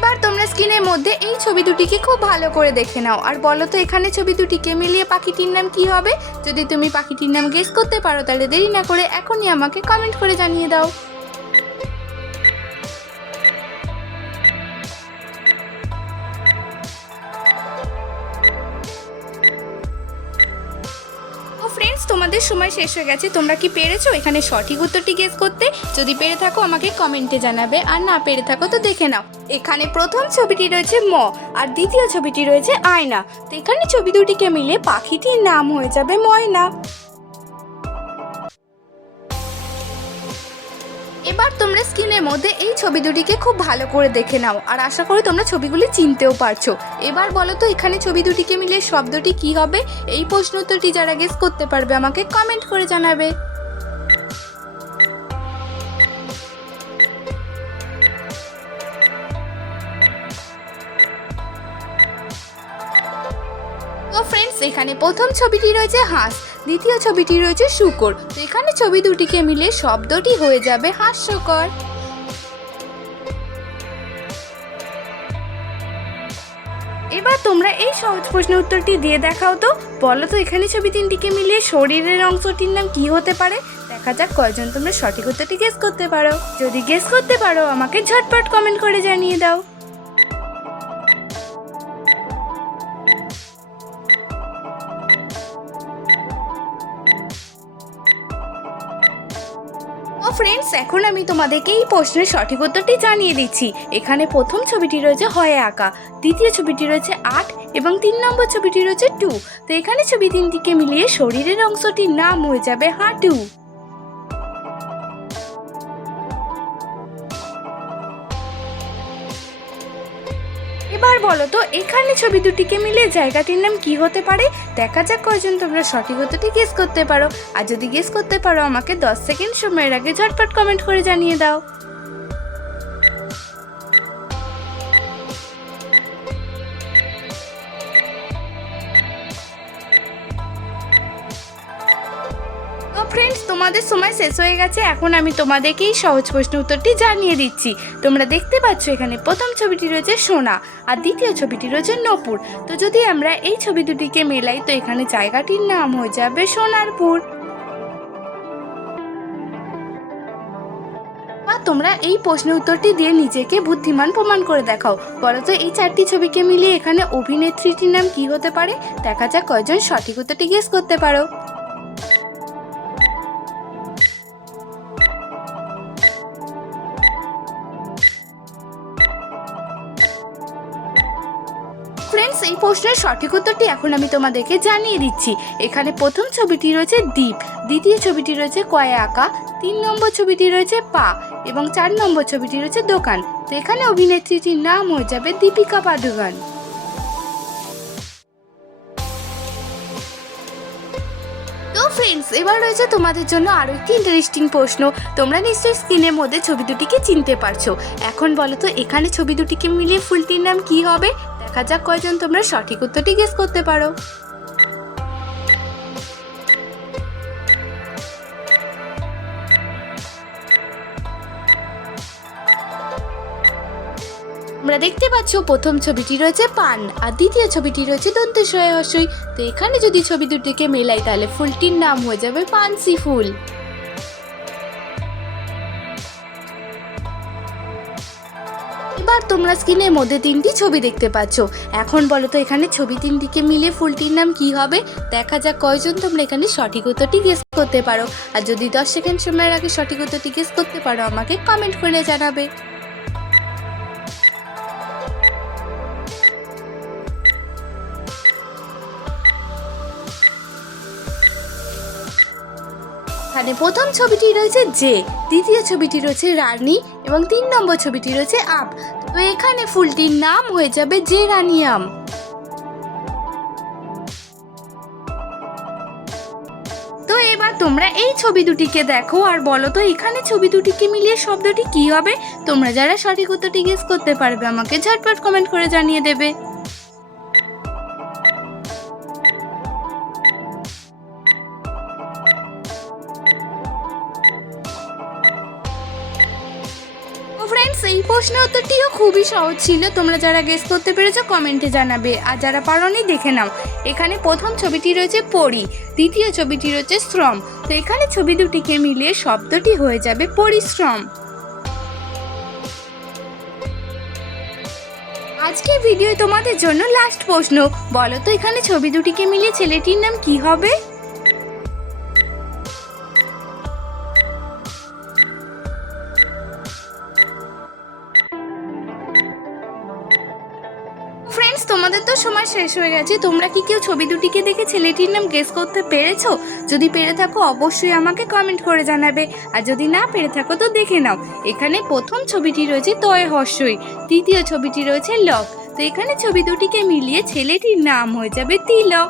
এবার তোমরা স্ক্রিনের মধ্যে এই ছবি দুটিকে খুব ভালো করে দেখে নাও। আর বলো তো, এখানে ছবি দুটিকে মিলিয়ে পাখিটির নাম কি হবে? যদি তুমি পাখিটির নাম গেস করতে পারো, তাহলে দেরি না করে এখনই আমাকে কমেন্ট করে জানিয়ে দাও। তোমাদের সময় শেষ হয়ে গেছে। তোমরা কি পেরেছ? এখানে সঠিক উত্তরটি গেস করতে। যদি পেরে থাকো, আমাকে কমেন্টে জানাবে। আর না পেরে থাকো, তো দেখে নাও। এখানে প্রথম ছবিটি রয়েছে ম, আর দ্বিতীয় ছবিটি রয়েছে আয়না। তো এখানে ছবি দুটিকে মিলে পাখিটির নাম হয়ে যাবে ময়না। এবার তোমরা স্ক্রিনের মধ্যে এই ছবি দুটিকে খুব ভালো করে দেখে নাও, আর আশা করি তোমরা ছবিগুলি চিনতেও পারছ। এবার বলো তো, এখানে ছবি দুটিকে মিলে শব্দটি কি হবে? এই প্রশ্ন উত্তরটি যারা গেস করতে পারবে, আমাকে কমেন্ট করে জানাবে। ফ্রেন্ডস এখানে প্রথম ছবিটি রয়েছে হাঁস। দ্বিতীয় ছবিটি রয়েছে শুকর। তো এখানে ছবি দুটিকে মিলে শব্দটি হয়ে যাবে হাস্যকর। এবার তোমরা এই সহজ প্রশ্ন উত্তরটি দিয়ে দেখাও তো। বলো তো এখানে ছবি তিনটিকে মিলিয়ে শরীরের অংশটির নাম কি হতে পারে? দেখা যাক কয়জন তোমরা সঠিক উত্তরটি গেস করতে পারো। যদি গেস করতে পারো, আমাকে ঝটপট কমেন্ট করে জানিয়ে দাও। ফ্রেন্ডস এখন আমি তোমাদেরকে এই প্রশ্নের সঠিক উত্তরটি জানিয়ে দিচ্ছি। এখানে প্রথম ছবিটি রয়েছে হয় আঁকা, দ্বিতীয় ছবিটি রয়েছে আট এবং তিন নম্বর ছবিটি রয়েছে টু। তো এখানে ছবি তিনটিকে মিলিয়ে শরীরের অংশটির নাম হয়ে যাবে হাঁটু। এবার বলো তো, এখানে ছবি দুটিকে মিলে জায়গাটির নাম কি হতে পারে? দেখা যাক কয়জন তোমরা সঠিক হতে গেস করতে পারো। আর যদি গেস করতে পারো, আমাকে দশ সেকেন্ড সময়ের আগে ঝটপট কমেন্ট করে জানিয়ে দাও। ফ্রেন্ডস তোমাদের সময় শেষ হয়ে গেছে। এখন আমি তোমাদেরকেই সহজ প্রশ্ন উত্তরটি জানিয়ে দিচ্ছি। তোমরা দেখতে পাচ্ছ এখানে প্রথম ছবিটি রয়েছে সোনা আর দ্বিতীয় ছবিটি রয়েছে নপুর। তো যদি আমরা এই ছবি দুটিকে মেলাই, তো এখানে জায়গাটির নাম হয়ে যাবে সোনারপুর। তোমরা এই প্রশ্নের উত্তরটি দিয়ে নিজেকে বুদ্ধিমান প্রমাণ করে দেখাও। বলো তো এই চারটি ছবিকে মিলিয়ে এখানে অভিনেত্রীটির নাম কি হতে পারে? দেখা যাক কয়জন সঠিক উত্তরটি গেস করতে পারো। ফ্রেন্ডস এই প্রশ্নের সঠিক উত্তরটি এখন আমি তোমাদেরকে জানিয়ে দিচ্ছি। এখানে প্রথম ছবিটি রয়েছে দ্বীপ, দ্বিতীয় ছবিটি রয়েছে কয়ে আঁকা তিন নম্বর ছবিটি রয়েছে পা এবং চার নম্বর ছবিটি রয়েছে দোকান। তো এখানে অভিনেত্রীটির নাম হয়ে যাবে দীপিকা পাডুগান ফ্রেন্ডস এবার রয়েছে তোমাদের জন্য আরও একটি ইন্টারেস্টিং প্রশ্ন। তোমরা নিশ্চয়ই স্ক্রিনের মধ্যে ছবি দুটিকে চিনতে পারছ। এখন বলো তো, এখানে ছবি দুটিকে মিলিয়ে ফুলটির নাম কি হবে? দেখা যাক কয়জন তোমরা সঠিক উত্তরটি গেস করতে পারো। তোমরা দেখতে পাচ্ছ, প্রথম ছবিটি রয়েছে পান, আর দ্বিতীয় ছবিটি রয়েছে দন্তেশ্বয় হসই তো এখানে যদি ছবি দুটিকে মেলাই, তাহলে ফুলটির নাম হয়ে যাবে পানসি ফুল। এবার তোমরা স্ক্রিনের মধ্যে তিনটি ছবি দেখতে পাচ্ছ। এখন বলো তো, এখানে ছবি তিনটিকে মিলে ফুলটির নাম কি হবে? দেখা যাক কয়জন তোমরা এখানে সঠিক উত্তরটি গেস করতে পারো। আর যদি দশ সেকেন্ড সময়ের আগে সঠিক উত্তরটি গেস করতে পারো, আমাকে কমেন্ট করে জানাবে। এখানে প্রথম ছবিটি রয়েছে জে, দ্বিতীয় ছবিটি রয়েছে রানী, এবং তিন নম্বর ছবিটি রয়েছে আপ। তো এখানে ফুলটির নাম হয়ে যাবে জেরানিয়াম। তো এবার তোমরা এই ছবি দুটিকে দেখো আর বলো তো এখানে ছবি দুটিকে মিলিয়ে শব্দটি কি হবে? তোমরা যারা সঠিক উত্তরটি গেস করতে পারবে আমাকে ঝটপট কমেন্ট করে জানিয়ে দেবে। ফ্রেন্ডস এই প্রশ্নের উত্তরটিও খুবই সহজ ছিল। তোমরা যারা গেস করতে পেরেছ কমেন্টে জানাবে। আর যারা পারোনি, দেখে নাও। এখানে প্রথম ছবিটি রয়েছে পরি, দ্বিতীয় ছবিটি রয়েছে শ্রম। তো এখানে ছবি দুটিকে মিলিয়ে শব্দটি হয়ে যাবে পরিশ্রম। আজকের ভিডিও তোমাদের জন্য লাস্ট প্রশ্ন। বলো তো, এখানে ছবি দুটিকে মিলিয়ে ছেলেটির নাম কি হবে? ফ্রেন্ডস তোমাদের তো সময় শেষ হয়ে গেছে। তোমরা কি কেউ ছবি দুটিকে দেখে ছেলেটির নাম গেস করতে পেরেছ? যদি পেরে থাকো, অবশ্যই আমাকে কমেন্ট করে জানাবে। আর যদি না পেরে থাকো, তো দেখে নাও। এখানে প্রথম ছবিটি রয়েছে তয় হর্ষই তৃতীয় ছবিটি রয়েছে লক তো এখানে ছবি দুটিকে মিলিয়ে ছেলেটির নাম হয়ে যাবে তিলক